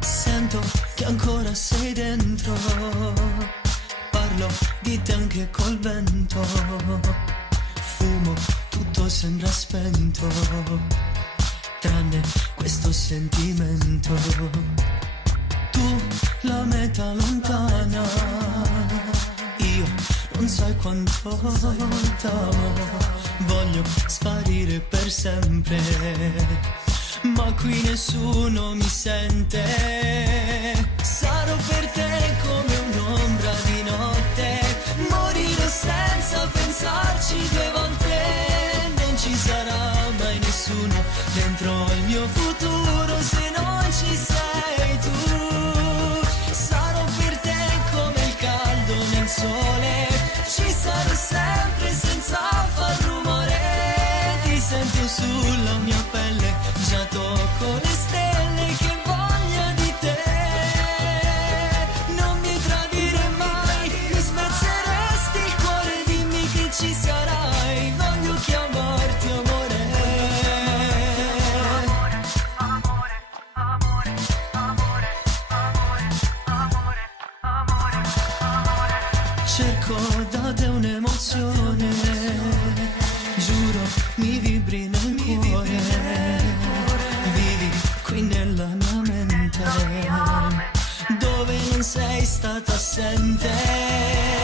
Sento che ancora sei dentro, parlo di te anche col vento, fumo, tutto sembra spento, tranne questo sentimento. Tu, la meta lontana, io non sai quanto t'amo, voglio sparire per sempre, ma qui nessuno mi sente. Sarò per te come un'ombra di notte, morirò senza pensarci due volte. Non ci sarà mai nessuno dentro il mio futuro se non ci sei tu. Sarò per te come il caldo nel sole, ci sarò sempre senza far rumore. Ti sento sulla mia pelle, già tocco le stelle, che voglia di te. Non mi tradire mai, mi spezzeresti il cuore, dimmi che ci sarai, voglio chiamarti amore. Cerco da te un'emozione, giuro mi vibri nel cuore, vivi qui nella mia mente, dove non sei stata assente.